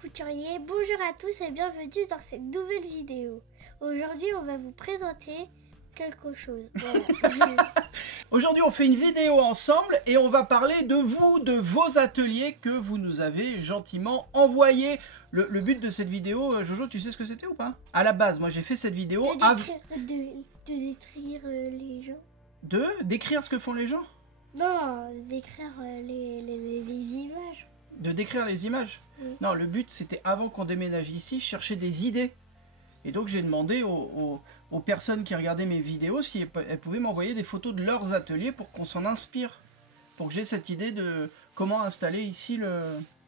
Couturiers, bonjour à tous et bienvenue dans cette nouvelle vidéo. Aujourd'hui, on va vous présenter quelque chose. Voilà. Aujourd'hui, on fait une vidéo ensemble et on va parler de vous, de vos ateliers que vous nous avez gentiment envoyés. Le but de cette vidéo, Jojo, tu sais ce que c'était ou pas? À la base, moi j'ai fait cette vidéo... De décrire les gens. De décrire ce que font les gens? Non, décrire les images. De décrire les images? Oui. Non, le but c'était avant qu'on déménage ici, chercher des idées. Et donc j'ai demandé aux personnes qui regardaient mes vidéos si elles pouvaient m'envoyer des photos de leurs ateliers pour qu'on s'en inspire. Pour que j'ai cette idée de comment installer ici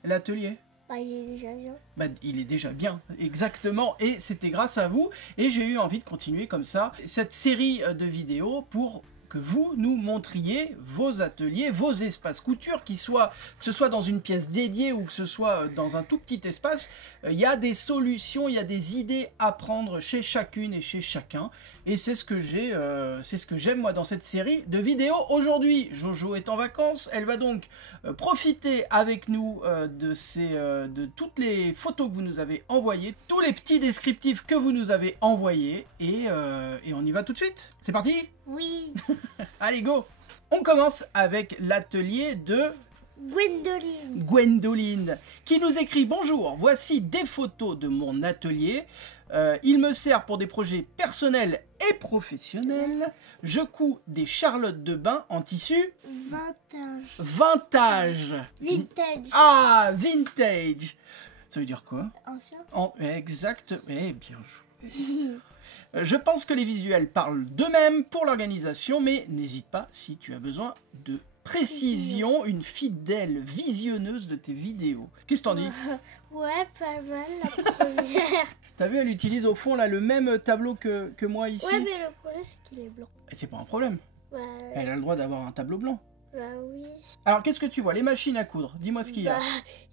l'atelier. Bah, il est déjà bien. Bah, il est déjà bien, exactement. Et c'était grâce à vous. Et j'ai eu envie de continuer comme ça cette série de vidéos pour que vous nous montriez vos ateliers, vos espaces couture, que ce soit dans une pièce dédiée ou que ce soit dans un tout petit espace. Il y a des solutions, il y a des idées à prendre chez chacune et chez chacun. Et c'est ce que j'aime moi dans cette série de vidéos. Aujourd'hui, Jojo est en vacances, elle va donc profiter avec nous de toutes les photos que vous nous avez envoyées, tous les petits descriptifs que vous nous avez envoyés, et on y va tout de suite. C'est parti? Oui. Allez, go! On commence avec l'atelier de Gwendoline, qui nous écrit: bonjour, voici des photos de mon atelier. Il me sert pour des projets personnels et professionnels. Je couds des charlottes de bain en tissu vintage. Ah, vintage. Ça veut dire quoi? Ancien. Exact. Eh bien joué. Je pense que les visuels parlent d'eux-mêmes pour l'organisation, mais n'hésite pas si tu as besoin de précision, une fidèle visionneuse de tes vidéos. Qu'est-ce que t'en dis? Ouais, pas mal la première. T'as vu, elle utilise au fond là le même tableau que moi ici. Ouais, mais le problème c'est qu'il est blanc. Et c'est pas un problème. Ouais. Elle a le droit d'avoir un tableau blanc. Bah oui. Alors qu'est-ce que tu vois? Les machines à coudre, dis-moi ce qu'il y a. Bah,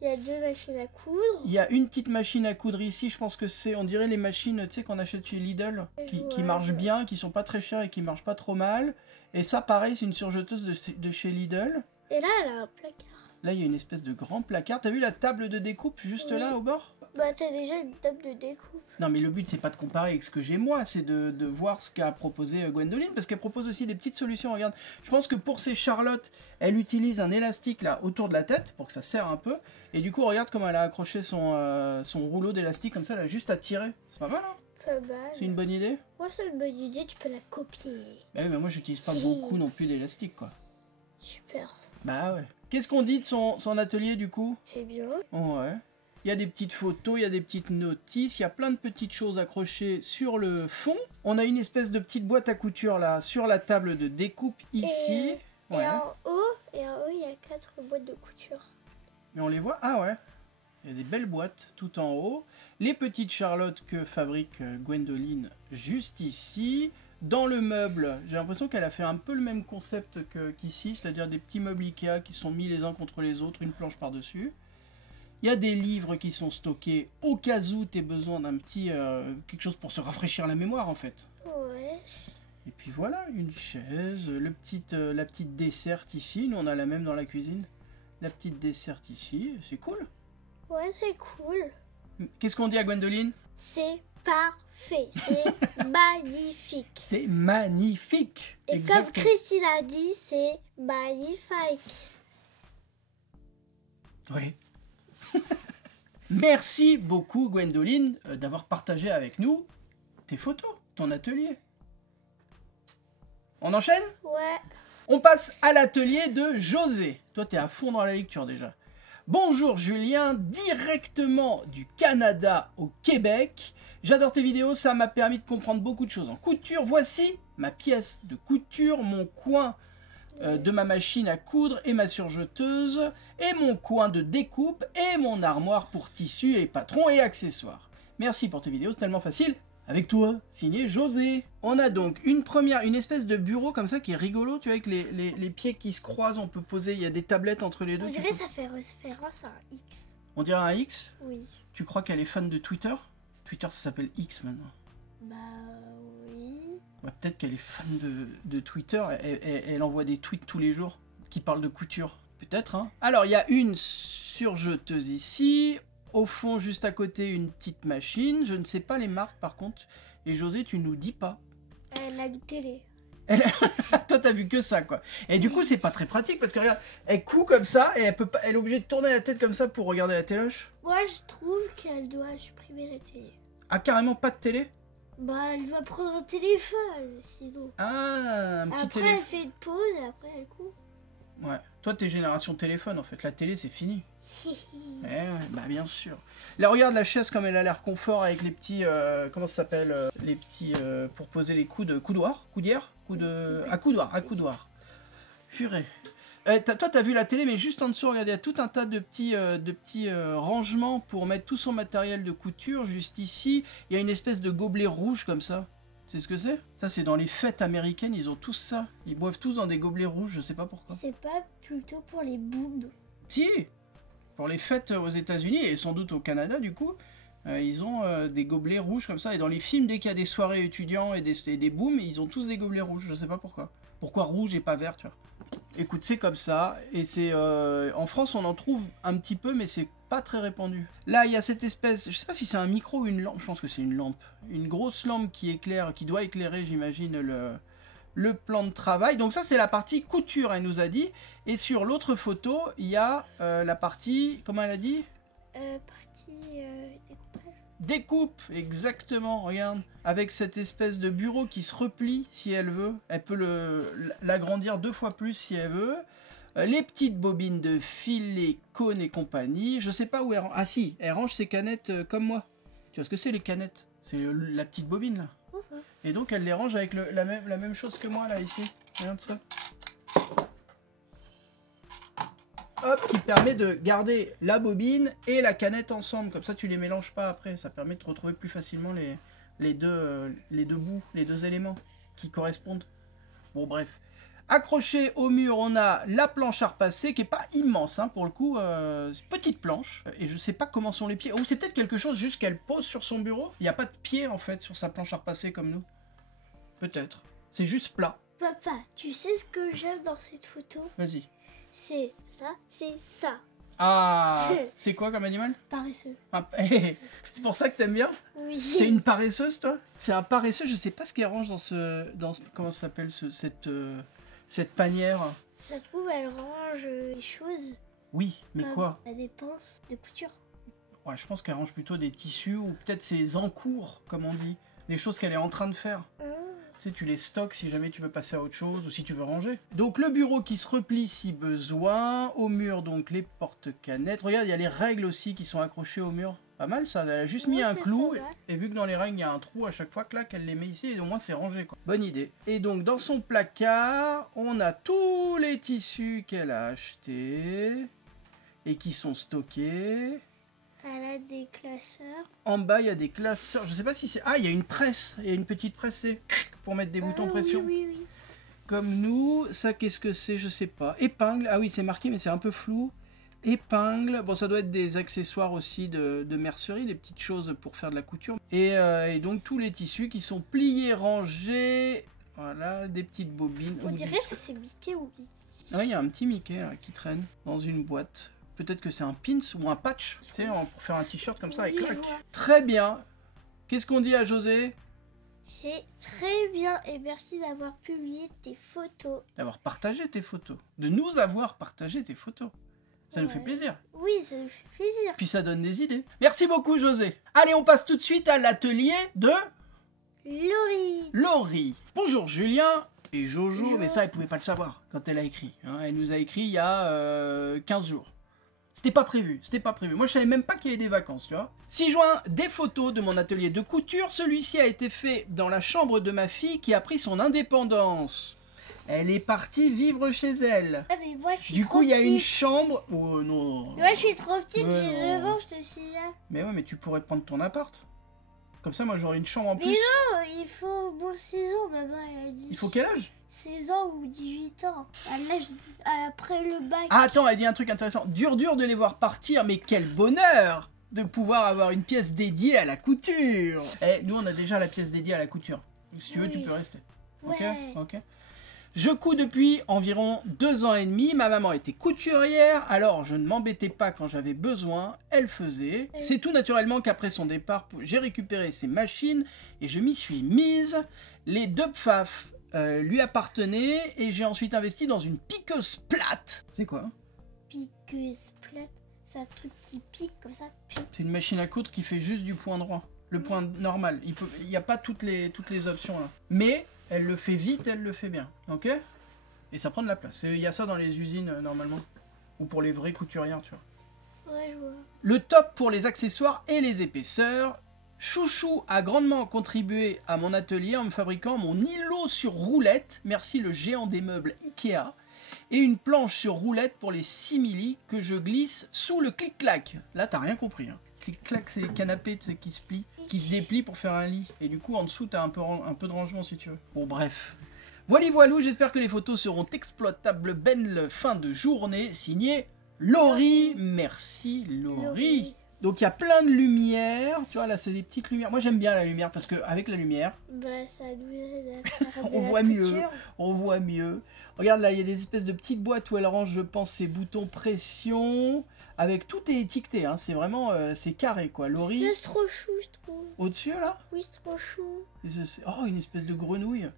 il y a deux machines à coudre. Il y a une petite machine à coudre ici, je pense que c'est, on dirait les machines, tu sais, qu'on achète chez Lidl, qui marchent bien, qui sont pas très chères et qui marchent pas trop mal. Et ça, pareil, c'est une surjeteuse de chez Lidl. Et là, elle a un placard. Là, il y a une espèce de grand placard. T'as vu la table de découpe juste là, au bord? Bah, t'as déjà une table de découpe. Non, mais le but, c'est pas de comparer avec ce que j'ai moi, c'est de voir ce qu'a proposé Gwendoline, parce qu'elle propose aussi des petites solutions. Regarde, je pense que pour ces charlottes, elle utilise un élastique là autour de la tête, pour que ça serre un peu. Et du coup, regarde comment elle a accroché son rouleau d'élastique, comme ça, elle a juste à tirer. C'est pas mal, hein? Pas mal. C'est une bonne idée? Moi, c'est une bonne idée, tu peux la copier. Bah oui, mais moi, j'utilise pas beaucoup non plus d'élastique, quoi. Super. Bah ouais. Qu'est-ce qu'on dit de son atelier, du coup? C'est bien. Ouais. Il y a des petites photos, il y a des petites notices, il y a plein de petites choses accrochées sur le fond. On a une espèce de petite boîte à couture là, sur la table de découpe ici. Et en haut, il y a 4 boîtes de couture. Mais on les voit? Ah ouais. Il y a des belles boîtes tout en haut. Les petites charlottes que fabrique Gwendoline juste ici. Dans le meuble, j'ai l'impression qu'elle a fait un peu le même concept qu'ici, c'est-à-dire des petits meubles Ikea qui sont mis les uns contre les autres, une planche par-dessus. Il y a des livres qui sont stockés au cas où tu aies besoin d'un petit... quelque chose pour se rafraîchir la mémoire en fait. Ouais. Et puis voilà, une chaise, la petite desserte ici. Nous on a la même dans la cuisine. La petite desserte ici, c'est cool. Ouais, c'est cool. Qu'est-ce qu'on dit à Gwendoline? C'est parfait, c'est magnifique. C'est magnifique. Et exactement. comme Christine a dit, c'est magnifique. Oui. Merci beaucoup Gwendoline d'avoir partagé avec nous tes photos, ton atelier. On enchaîne? Ouais. On passe à l'atelier de José. Toi t'es à fond dans la lecture déjà. Bonjour Julien, directement du Canada au Québec. J'adore tes vidéos, ça m'a permis de comprendre beaucoup de choses en couture. Voici ma pièce de couture, mon coin de ma machine à coudre et ma surjeteuse, et mon coin de découpe, et mon armoire pour tissus et patrons et accessoires. Merci pour tes vidéos, c'est tellement facile. Avec toi, signé José. On a donc une espèce de bureau comme ça qui est rigolo, tu vois, avec les pieds qui se croisent, on peut poser, il y a des tablettes entre les deux. On dirait que ça fait référence à un X. On dirait un X? Oui. Tu crois qu'elle est fan de Twitter? Twitter, ça s'appelle X maintenant. Bah oui. Ouais, peut-être qu'elle est fan de Twitter, elle envoie des tweets tous les jours qui parlent de couture. Peut-être, hein. Alors, il y a une surjeteuse ici. au fond, juste à côté, une petite machine. Je ne sais pas les marques par contre. Et José, tu nous dis pas. La télé. Toi, t'as vu que ça, quoi. Et du coup, c'est pas très pratique parce que regarde, elle coud comme ça et elle peut pas, elle est obligée de tourner la tête comme ça pour regarder la téloche. Moi, je trouve qu'elle doit supprimer la télé. Ah, carrément pas de télé? Bah, elle doit prendre un téléphone, sinon. Ah, un petit Après, téléphone. elle fait une pause et après, elle coud. Ouais. Toi, t'es génération téléphone en fait. La télé, c'est fini. Ouais, bah bien sûr. Là, regarde la chaise comme elle a l'air confort avec les petits, comment ça s'appelle, les petits pour poser les coudoirs, coudoir. Purée. Toi, t'as vu la télé, mais juste en dessous, regardez, il y a tout un tas de petits rangements pour mettre tout son matériel de couture. Juste ici, il y a une espèce de gobelet rouge comme ça. C'est ce que c'est? Ça, c'est dans les fêtes américaines, ils ont tous ça. Ils boivent tous dans des gobelets rouges, je sais pas pourquoi. C'est pas plutôt pour les boobs? Si, pour les fêtes aux États-Unis et sans doute au Canada, du coup, ils ont des gobelets rouges comme ça. Et dans les films, dès qu'il y a des soirées étudiants et des booms, ils ont tous des gobelets rouges. Je sais pas pourquoi. Pourquoi rouge et pas vert, tu vois? Écoute, c'est comme ça. Et c'est en France, on en trouve un petit peu, mais c'est pas très répandu. Là, il y a cette espèce, je sais pas si c'est un micro ou une lampe. Je pense que c'est une lampe, une grosse lampe qui éclaire, qui doit éclairer, j'imagine, le plan de travail. Donc ça, c'est la partie couture, elle nous a dit. Et sur l'autre photo, il y a la partie, comment elle a dit? Découpage. Découpe, exactement, regarde. Avec cette espèce de bureau qui se replie si elle veut. Elle peut l'agrandir 2 fois plus si elle veut. Les petites bobines de filet, cône et compagnie. Je sais pas où elle range. Ah si, elle range ses canettes comme moi. Tu vois ce que c'est les canettes? C'est la petite bobine là. Et donc elle les range avec la même chose que moi là ici. Regarde ça. Hop, qui permet de garder la bobine et la canette ensemble. Comme ça tu les mélanges pas après. Ça permet de retrouver plus facilement les deux bouts, les deux éléments qui correspondent. Bon bref. Accroché au mur, on a la planche à repasser qui est pas immense hein, pour le coup, petite planche. Et je sais pas comment sont les pieds. Ou c'est peut-être quelque chose juste qu'elle pose sur son bureau. Il n'y a pas de pied en fait sur sa planche à repasser comme nous. Peut-être. C'est juste plat. Papa, tu sais ce que j'aime dans cette photo? Vas-y. C'est ça, c'est ça. Ah, c'est quoi comme animal? Paresseux. Ah, c'est pour ça que t'aimes bien? Oui. T'es une paresseuse toi? C'est un paresseux, je sais pas ce qu'elle range dans ce comment ça s'appelle cette panière. Ça se trouve, elle range les choses. Oui, mais comme quoi? la dépense de couture. Ouais, je pense qu'elle range plutôt des tissus ou peut-être ses encours, comme on dit. Les choses qu'elle est en train de faire. Tu sais, tu les stocks si jamais tu veux passer à autre chose ou si tu veux ranger. Donc le bureau qui se replie si besoin. Au mur, donc les porte-canettes. Regarde, il y a les règles aussi qui sont accrochées au mur. Pas mal ça, elle a juste mis un clou. Et vu que dans les règles, il y a un trou à chaque fois, clac, elle les met ici et au moins c'est rangé, quoi. Bonne idée. Et donc dans son placard, on a tous les tissus qu'elle a achetés et qui sont stockés. Elle a des classeurs. En bas, il y a des classeurs. Je sais pas si c'est... Ah, il y a une presse. Il y a une petite presse, c'est pour mettre des boutons pression. Oui. Comme nous. Ça, qu'est-ce que c'est? Je sais pas. Épingle. Ah oui, c'est marqué, mais c'est un peu flou. Épingle. Bon, ça doit être des accessoires aussi de mercerie, des petites choses pour faire de la couture. Et donc, tous les tissus qui sont pliés, rangés. Voilà, des petites bobines. On dirait que c'est Mickey ou Mickey. Ah, il y a un petit Mickey là, qui traîne dans une boîte. Peut-être que c'est un pins ou un patch, tu sais, pour faire un t-shirt comme ça et clac. Très bien. Qu'est-ce qu'on dit à José? C'est très bien et merci d'avoir publié tes photos. D'avoir partagé tes photos. De nous avoir partagé tes photos. Ça nous fait plaisir. Oui, ça nous fait plaisir. Puis ça donne des idées. Merci beaucoup José. Allez, on passe tout de suite à l'atelier de... Laurie. Bonjour Julien et Jojo. Bonjour. Mais ça, elle pouvait pas le savoir quand elle a écrit. Hein. Elle nous a écrit il y a 15 jours. C'était pas prévu, Moi, je savais même pas qu'il y avait des vacances, tu vois. 6 juin, des photos de mon atelier de couture. Celui-ci a été fait dans la chambre de ma fille qui a pris son indépendance. Elle est partie vivre chez elle. Ah, mais moi, je suis du trop coup, il y a petite. une chambre... Oh non. Moi, je suis trop petite, Ouais, j'ai 9 non. ans, je te signale. Mais ouais, mais tu pourrais prendre ton appart. Comme ça, moi, j'aurais une chambre en Mais plus. non, il faut bon 16 ans, maman, elle a dit. Il faut quel âge? 16 ans ou 18 ans. À l'âge après le bac. Ah, attends, elle dit un truc intéressant. Dur de les voir partir, mais quel bonheur de pouvoir avoir une pièce dédiée à la couture. Eh, nous, on a déjà la pièce dédiée à la couture. Donc, si tu veux, tu peux rester. Ouais. Ok. Je couds depuis environ 2 ans et demi, ma maman était couturière, alors je ne m'embêtais pas quand j'avais besoin, elle faisait. C'est tout naturellement qu'après son départ, j'ai récupéré ses machines et je m'y suis mise. Les 2 pfaff lui appartenaient et j'ai ensuite investi dans une piqueuse plate. C'est quoi? Piqueuse plate, c'est un truc qui pique comme ça. C'est une machine à coudre qui fait juste du point droit, le point normal. Il n'y a pas toutes les options là. Mais elle le fait vite, elle le fait bien, ok? Et ça prend de la place. Il y a ça dans les usines normalement, ou pour les vraies couturières, tu vois. Ouais, je vois. Le top pour les accessoires et les épaisseurs. Chouchou a grandement contribué à mon atelier en me fabriquant mon îlot sur roulette, merci le géant des meubles Ikea, et une planche sur roulette pour les simili que je glisse sous le clic-clac. Là, t'as rien compris, hein. Clic-clac, c'est les canapés qui se plient, qui se déplient pour faire un lit. Et du coup, en dessous, t'as un peu de rangement si tu veux. Bon, bref. Voilà, voilou, j'espère que les photos seront exploitables. Belle fin de journée, signé Laurie. Merci, Laurie. Donc, il y a plein de lumière. Tu vois, là, c'est des petites lumières. Moi, j'aime bien la lumière parce qu'avec la lumière, bah, ça nous aide à faire on voit mieux. On voit mieux. Regarde, là, il y a des espèces de petites boîtes où elle range, je pense, ses boutons pression. Avec tout est étiqueté, hein. C'est vraiment, c'est carré quoi. Laurie. C'est trop chou, je trouve. Au-dessus là? Oui, c'est trop chou. Oh, une espèce de grenouille.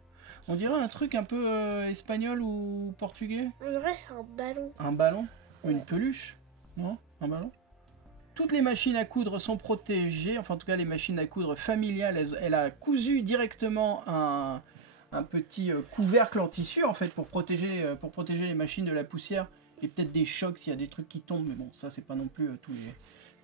On dirait un truc un peu espagnol ou portugais. En vrai, c'est un ballon. Un ballon? Ouais. Une peluche? Non? Un ballon? Toutes les machines à coudre sont protégées. Enfin, en tout cas, les machines à coudre familiales, elle a cousu directement un petit couvercle en tissu en fait pour protéger les machines de la poussière. Et peut-être des chocs s'il y a des trucs qui tombent, mais bon, ça c'est pas non plus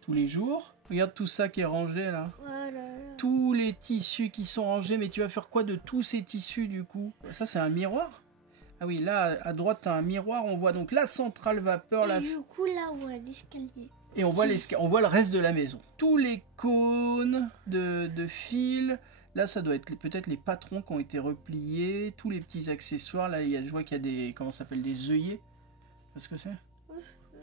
tous les jours. Regarde tout ça qui est rangé là. Voilà. Tous les tissus qui sont rangés, mais tu vas faire quoi de tous ces tissus du coup? Ça c'est un miroir? Ah oui, là à droite t'as un miroir, on voit donc la centrale vapeur. Et du coup là on voit l'escalier. Et on voit le reste de la maison. Tous les cônes de fils. Là, ça doit être peut-être les patrons qui ont été repliés. Tous les petits accessoires. Là, je vois qu'il y a des, comment ça s'appelle, des œillets. Parce que c'est pour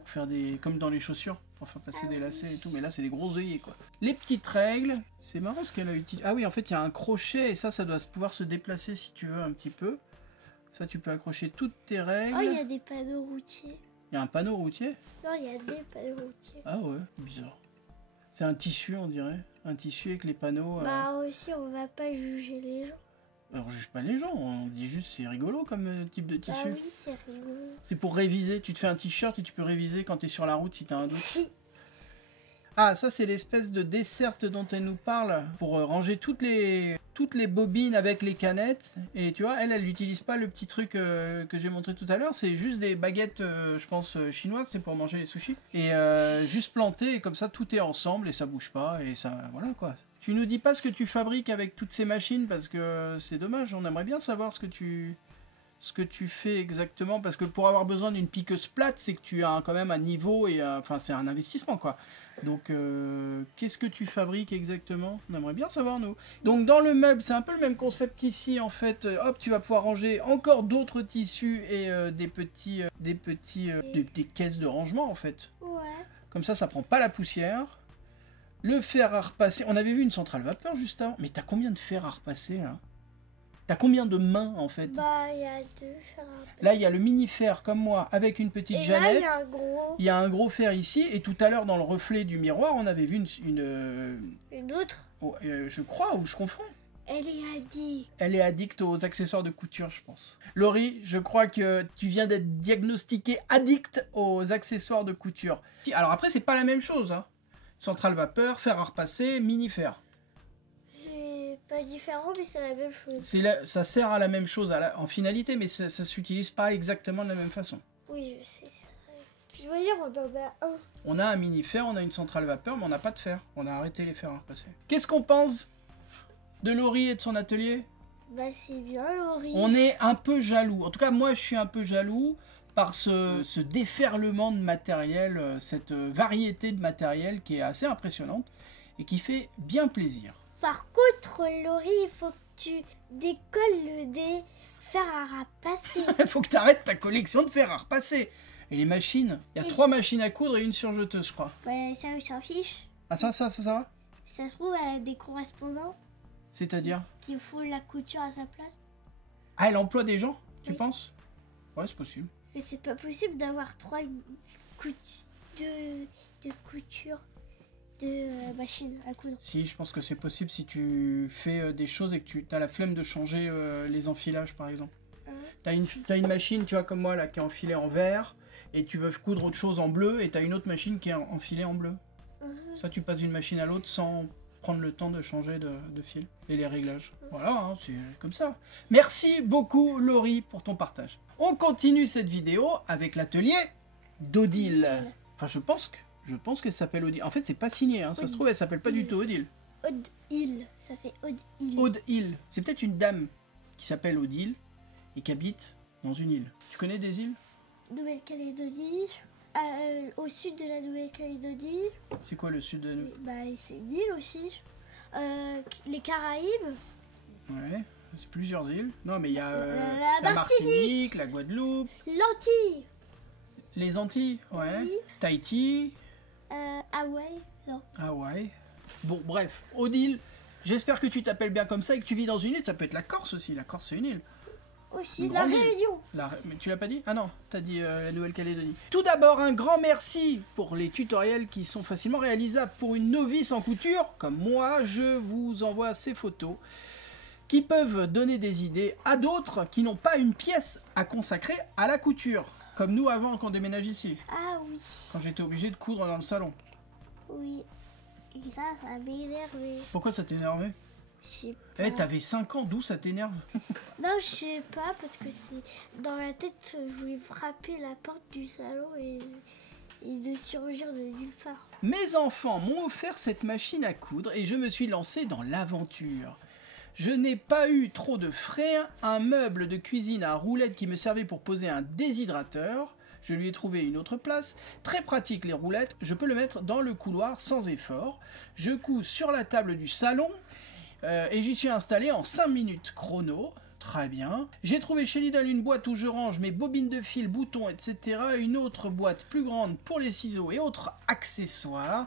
faire des, comme dans les chaussures, pour faire passer des lacets et tout, mais là c'est des gros œillets quoi. Les petites règles, c'est marrant ce qu'elle a utilisé. Ah oui, en fait il y a un crochet et ça doit pouvoir se déplacer si tu veux un petit peu. Ça tu peux accrocher toutes tes règles. Oh, il y a des panneaux routiers. Il y a un panneau routier? Non, il y a des panneaux routiers. Ah ouais, bizarre. C'est un tissu on dirait, un tissu avec les panneaux. Bah aussi on va pas juger les gens. On juge pas les gens, on dit juste c'est rigolo comme type de tissu. Ah oui, c'est rigolo. C'est pour réviser, tu te fais un t-shirt et tu peux réviser quand tu es sur la route si tu as un doute. Ah, ça c'est l'espèce de desserte dont elle nous parle pour ranger toutes les bobines avec les canettes. Et tu vois, elle n'utilise pas le petit truc que j'ai montré tout à l'heure, c'est juste des baguettes, je pense, chinoises, c'est pour manger les sushis. Et juste planté, et comme ça tout est ensemble et ça bouge pas, et ça, voilà quoi. Tu nous dis pas ce que tu fabriques avec toutes ces machines parce que c'est dommage, on aimerait bien savoir ce que tu fais exactement, parce que pour avoir besoin d'une piqueuse plate, c'est que tu as quand même un niveau et enfin c'est un investissement quoi. Donc qu'est-ce que tu fabriques exactement? On aimerait bien savoir nous. Donc dans le meuble, c'est un peu le même concept qu'ici en fait. Hop, tu vas pouvoir ranger encore d'autres tissus et des caisses de rangement en fait. Ouais. Comme ça prend pas la poussière. Le fer à repasser. On avait vu une centrale vapeur juste avant. Mais t'as combien de fer à repasser là? T'as combien de mains en fait? Bah, il y a 2 fers à repasser. Là, il y a le mini-fer comme moi avec une petite et Jeannette. là, il y a un gros. Il y a un gros fer ici. Et tout à l'heure, dans le reflet du miroir, on avait vu Une autre. je crois, ou je confonds. Elle est addict. Elle est addicte aux accessoires de couture, je pense. Laurie, je crois que tu viens d'être diagnostiquée addict aux accessoires de couture. Alors après, c'est pas la même chose, hein. Centrale vapeur, fer à repasser, mini-fer. C'est pas différent, mais c'est la même chose. Ça sert à la même chose en finalité, mais ça s'utilise pas exactement de la même façon. Oui, je sais ça. Tu veux dire, on en a un. On a un mini-fer, on a une centrale vapeur, mais on n'a pas de fer. On a arrêté les fers à repasser. Qu'est-ce qu'on pense de Laurie et de son atelier? Bah, c'est bien, Laurie. On est un peu jaloux. En tout cas, moi, je suis un peu jaloux par ce déferlement de matériel, cette variété de matériel qui est assez impressionnante et qui fait bien plaisir. Par contre, Laurie, il faut que tu décolles des fers à repasser. Il faut que tu arrêtes ta collection de fer à repasser. Et les machines, il y a 3 machines à coudre et une surjeteuse, je crois. Bah, ça, on s'en fiche. Ah ça va? Ça se trouve, elle a des correspondants C'est-à-dire? qui font la couture à sa place. Ah, elle emploie des gens? Tu Oui. penses? Ouais, c'est possible. Mais c'est pas possible d'avoir 3 de couture de machine à coudre. Si, je pense que c'est possible si tu fais des choses et que tu as la flemme de changer les enfilages, par exemple. T'as une machine, tu vois, comme moi, là, qui est enfilée en vert, et tu veux coudre autre chose en bleu, et t'as une autre machine qui est enfilée en bleu. Ça, tu passes d'une machine à l'autre sans prendre le temps de changer de fil et les réglages. Voilà, hein, c'est comme ça. Merci beaucoup, Laurie, pour ton partage. On continue cette vidéo avec l'atelier d'Odile. Enfin, je pense qu'elle s'appelle Odile. En fait, c'est pas signé, hein. Ça se trouve, elle s'appelle pas du tout Odile. Odile, ça fait Odile. Odile. C'est peut-être une dame qui s'appelle Odile et qui habite dans une île. Tu connais des îles? Nouvelle-Calédonie, au sud de la Nouvelle-Calédonie. C'est quoi le sud de... Bah, c'est une île aussi. Les Caraïbes. Ouais, c'est plusieurs îles. Non, mais il y a La Martinique, la Guadeloupe, L'Antilles. les Antilles, ouais. Oui. Tahiti, Hawaï. Non. Hawaï. Bon, bref, Odile, j'espère que tu t'appelles bien comme ça et que tu vis dans une île. Ça peut être la Corse aussi. La Corse, c'est une île. Aussi, Une la grande île. Réunion. Mais tu l'as pas dit? Ah non, t'as dit la Nouvelle-Calédonie. Tout d'abord, un grand merci pour les tutoriels qui sont facilement réalisables pour une novice en couture. Comme moi, je vous envoie ces photos qui peuvent donner des idées à d'autres qui n'ont pas une pièce à consacrer à la couture. Comme nous avant quand on déménage ici. Ah oui. Quand j'étais obligé de coudre dans le salon. Oui. Et ça m'a énervé. Pourquoi ça t'énervait? Je sais pas. Eh, t'avais 5 ans, d'où ça t'énerve? Non, je sais pas, parce que c'est dans la tête, je voulais frapper la porte du salon et de surgir de nulle part. Mes enfants m'ont offert cette machine à coudre et je me suis lancé dans l'aventure. Je n'ai pas eu trop de frais, un meuble de cuisine à roulettes qui me servait pour poser un déshydrateur. Je lui ai trouvé une autre place. Très pratique les roulettes, je peux le mettre dans le couloir sans effort. Je couds sur la table du salon et j'y suis installé en 5 minutes chrono. Très bien. J'ai trouvé chez Lidl une boîte où je range mes bobines de fil, boutons, etc. Une autre boîte plus grande pour les ciseaux et autres accessoires.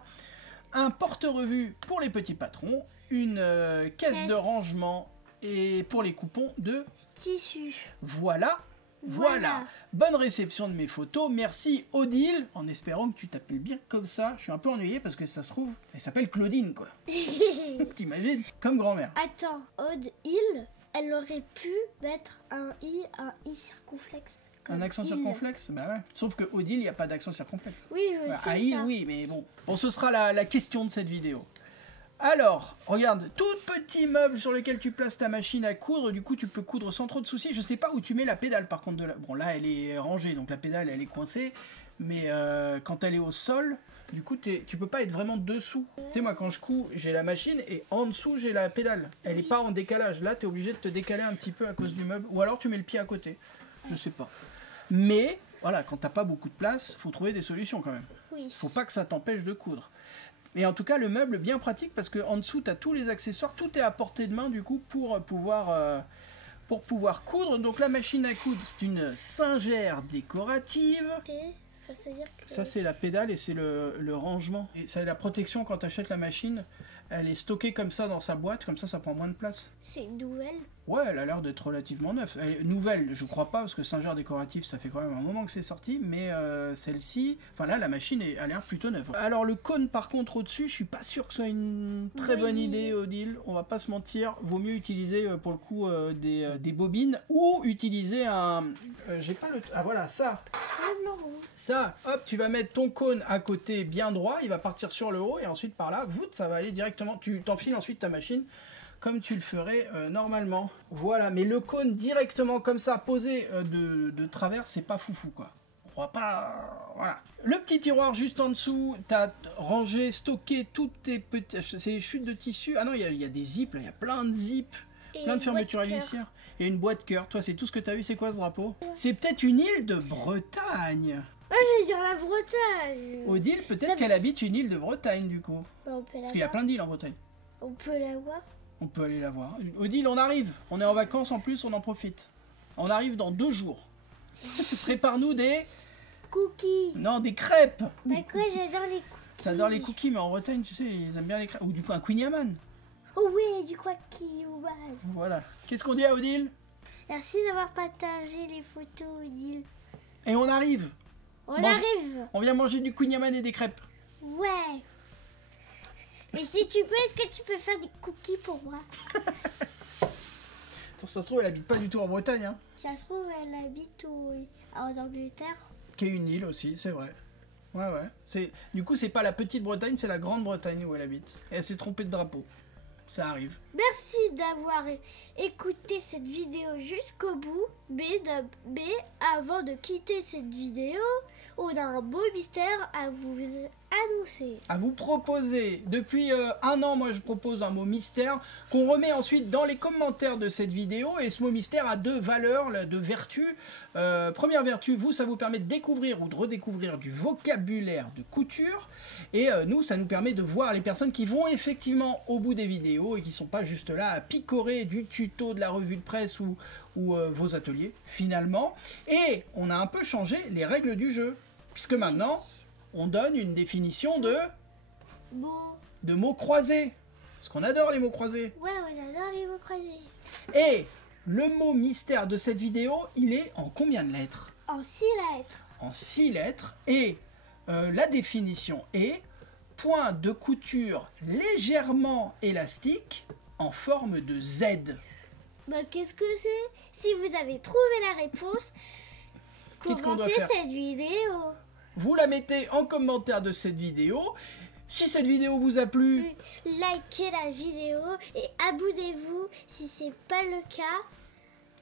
Un porte-revue pour les petits patrons. Une caisse de rangement et pour les coupons de Tissu. Voilà. Bonne réception de mes photos. Merci Odile. En espérant que tu t'appelles bien comme ça. Je suis un peu ennuyé parce que ça se trouve, elle s'appelle Claudine quoi. T'imagines? Comme grand-mère. Attends, Odile, elle aurait pu mettre un I circonflexe. Un accent circonflexe? Bah ouais. Sauf que Odile, il n'y a pas d'accent circonflexe. Oui, je sais AI, ça. oui, mais bon. Bon, ce sera la question de cette vidéo. Alors, regarde, tout petit meuble sur lequel tu places ta machine à coudre, du coup tu peux coudre sans trop de soucis. Je sais pas où tu mets la pédale par contre. Bon là elle est rangée, donc la pédale elle est coincée, mais quand elle est au sol, du coup tu peux pas être vraiment dessous. Tu sais moi quand je couds, j'ai la machine et en dessous j'ai la pédale. Elle est pas en décalage, là tu es obligé de te décaler un petit peu à cause du meuble, ou alors tu mets le pied à côté, je sais pas. Mais voilà, quand t'as pas beaucoup de place, faut trouver des solutions quand même. Oui. Faut pas que ça t'empêche de coudre. Et en tout cas, le meuble bien pratique parce qu'en dessous, tu as tous les accessoires, tout est à portée de main du coup pour pouvoir coudre. Donc la machine à coudre, c'est une singère décorative. C'est-à-dire que... Ça, c'est la pédale et c'est le rangement. Et c'est la protection quand tu achètes la machine. Elle est stockée comme ça dans sa boîte, comme ça prend moins de place. C'est une nouvelle. Ouais, elle a l'air d'être relativement neuve. Elle est nouvelle, je crois pas, parce que singère décorative, ça fait quand même un moment que c'est sorti, mais celle-ci, enfin là, la machine a l'air plutôt neuve. Alors le cône, par contre, au-dessus, je suis pas sûr que ce soit une très bonne idée, Odile. On va pas se mentir, vaut mieux utiliser pour le coup des bobines ou utiliser un. J'ai pas le. Ah voilà, ça. Ça, hop, tu vas mettre ton cône à côté bien droit, il va partir sur le haut et ensuite par là, voûte, ça va aller directement. Tu t'enfiles ensuite ta machine comme tu le ferais normalement. Voilà, mais le cône directement comme ça, posé de travers, c'est pas foufou quoi. On va pas... Voilà. Le petit tiroir juste en dessous, t'as rangé, stocké toutes tes petites... C'est les chutes de tissu. Ah non, il y a des zips là, il y a plein de zips, plein de fermetures à glissière. Et une boîte cœur. Toi, c'est tout ce que t'as vu, c'est quoi ce drapeau? C'est peut-être une île de Bretagne. Moi, je vais dire la Bretagne. Odile, peut-être qu'elle habite une île de Bretagne du coup. Bah, on peut la Parce qu'il y a plein d'îles en Bretagne. On peut la voir. On peut aller la voir. Odile, on arrive. On est en vacances en plus, on en profite. On arrive dans 2 jours. Prépare-nous des... Cookies. Non, des crêpes. Bah quoi, j'adore les cookies. T'adores les cookies, mais en Bretagne, tu sais, ils aiment bien les crêpes. Ou du coup, un Queen Yaman. Oh oui, du quoi qui ou bah. Voilà. Qu'est-ce qu'on dit à Odile? Merci d'avoir partagé les photos, Odile. Et on arrive. On arrive. On vient manger du kouign-amann et des crêpes. Ouais. Et si tu peux, est-ce que tu peux faire des cookies pour moi? Ça se trouve, elle habite pas du tout en Bretagne, hein. Ça se trouve, elle habite en Angleterre. Qui est une île aussi, c'est vrai. Ouais. Du coup, c'est pas la petite Bretagne, c'est la grande Bretagne où elle habite. Et elle s'est trompée de drapeau. Ça arrive. Merci d'avoir écouté cette vidéo jusqu'au bout. Mais avant de quitter cette vidéo, on a un beau mystère à vous annoncer. À vous proposer. Depuis un an, moi je propose un mot mystère qu'on remet ensuite dans les commentaires de cette vidéo. Et ce mot mystère a deux valeurs, deux vertus. Première vertu, ça vous permet de découvrir ou de redécouvrir du vocabulaire de couture. Et nous, ça nous permet de voir les personnes qui vont effectivement au bout des vidéos et qui ne sont pas juste là à picorer du tuto de la revue de presse ou vos ateliers, finalement. Et on a un peu changé les règles du jeu, puisque maintenant, on donne une définition de mots croisés. Parce qu'on adore les mots croisés. Ouais, on adore les mots croisés. Et le mot mystère de cette vidéo, il est en combien de lettres? En 6 lettres. En 6 lettres. Et la définition est point de couture légèrement élastique en forme de Z. Bah, qu'est-ce que c'est? Si vous avez trouvé la réponse, commentez cette vidéo. Vous la mettez en commentaire de cette vidéo. Si cette vidéo vous a plu, likez la vidéo et abonnez-vous si c'est pas le cas.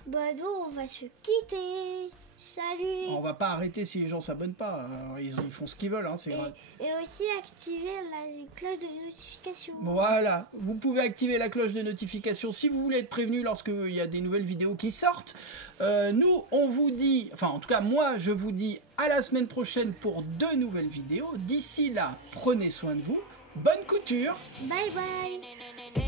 Bah nous on va se quitter. Salut. On va pas arrêter si les gens s'abonnent pas. Ils font ce qu'ils veulent, hein, c'est grave. Et aussi activer la cloche de notification. Voilà, vous pouvez activer la cloche de notification si vous voulez être prévenu lorsqu'il y a des nouvelles vidéos qui sortent. Nous, on vous dit, enfin en tout cas moi, je vous dis à la semaine prochaine pour 2 nouvelles vidéos. D'ici là, prenez soin de vous. Bonne couture. Bye bye.